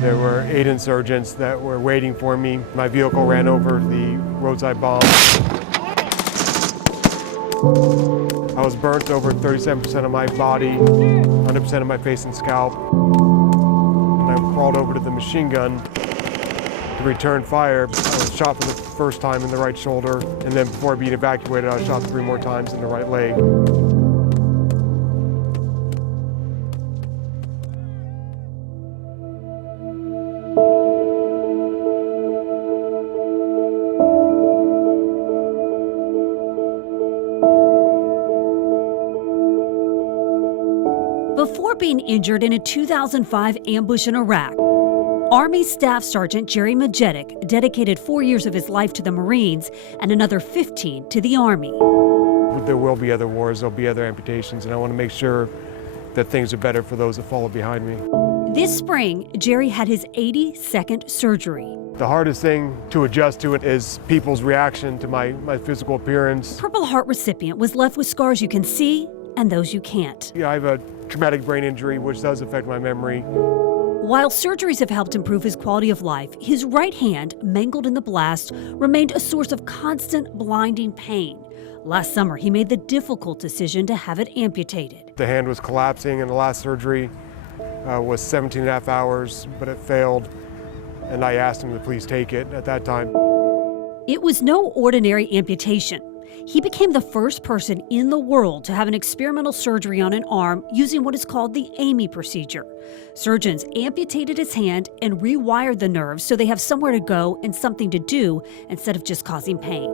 There were 8 insurgents that were waiting for me. My vehicle ran over the roadside bomb. I was burnt over 37% of my body, 100% of my face and scalp. And I crawled over to the machine gun to return fire. I was shot for the first time in the right shoulder, and then before being evacuated, I was shot 3 more times in the right leg. Before being injured in a 2005 ambush in Iraq, Army Staff Sergeant Jerry Majetic dedicated 4 years of his life to the Marines and another 15 to the Army. There will be other wars, there'll be other amputations, and I want to make sure that things are better for those that follow behind me. This spring, Jerry had his 82nd surgery. The hardest thing to adjust to it is people's reaction to my physical appearance. Purple Heart recipient was left with scars you can see and those you can't. Yeah, I have a traumatic brain injury, which does affect my memory. While surgeries have helped improve his quality of life, his right hand, mangled in the blast, remained a source of constant blinding pain. Last summer, he made the difficult decision to have it amputated. The hand was collapsing, and the last surgery was 17 and a half hours, but it failed, and I asked him to please take it at that time. It was no ordinary amputation. He became the first person in the world to have an experimental surgery on an arm using what is called the AMI procedure. Surgeons amputated his hand and rewired the nerves so they have somewhere to go and something to do instead of just causing pain.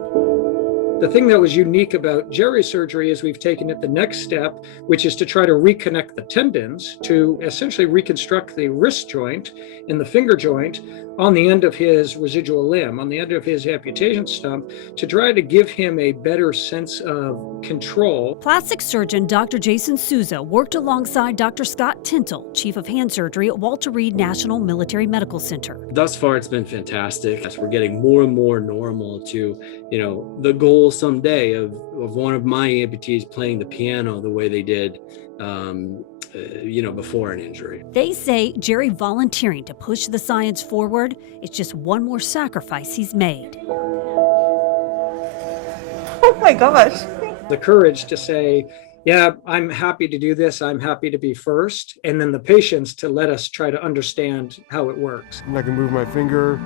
The thing that was unique about Jerry's surgery is we've taken it the next step, which is to try to reconnect the tendons to essentially reconstruct the wrist joint and the finger joint on the end of his residual limb, on the end of his amputation stump, to try to give him a better sense of control. Plastic surgeon Dr. Jason Souza worked alongside Dr. Scott Tintle, chief of hand surgery at Walter Reed National Military Medical Center. Thus far, it's been fantastic. As we're getting more and more normal to, the goal someday of one of my amputees playing the piano the way they did, before an injury. They say Jerry volunteering to push the science forward is just one more sacrifice he's made. Oh my gosh. The courage to say, yeah, I'm happy to do this. I'm happy to be first. And then the patience to let us try to understand how it works. I can move my finger,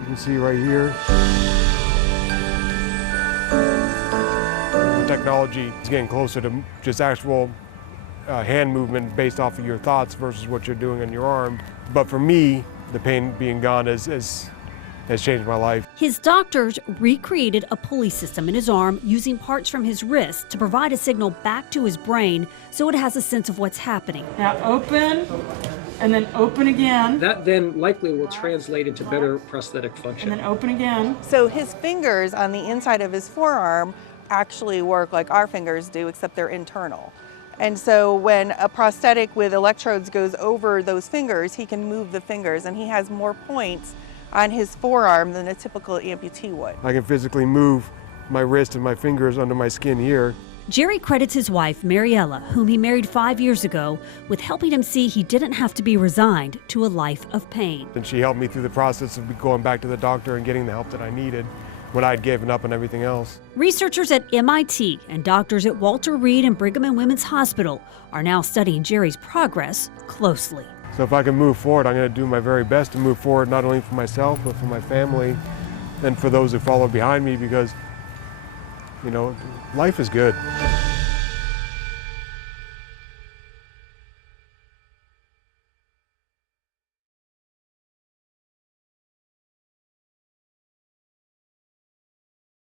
you can see right here. The technology is getting closer to just actual hand movement based off of your thoughts versus what you're doing on your arm. But for me, the pain being gone has changed my life. His doctors recreated a pulley system in his arm using parts from his wrist to provide a signal back to his brain so it has a sense of what's happening. Now open, and then open again. That then likely will translate into better prosthetic function. And then open again. So his fingers on the inside of his forearm actually work like our fingers do, except they're internal. And so when a prosthetic with electrodes goes over those fingers, he can move the fingers, and he has more points on his forearm than a typical amputee would. I can physically move my wrist and my fingers under my skin here. Jerry credits his wife, Mariella, whom he married 5 years ago, with helping him see he didn't have to be resigned to a life of pain. And she helped me through the process of going back to the doctor and getting the help that I needed when I'd given up on everything else. Researchers at MIT and doctors at Walter Reed and Brigham and Women's Hospital are now studying Jerry's progress closely. So if I can move forward, I'm going to do my very best to move forward, not only for myself, but for my family and for those who follow behind me, because, life is good.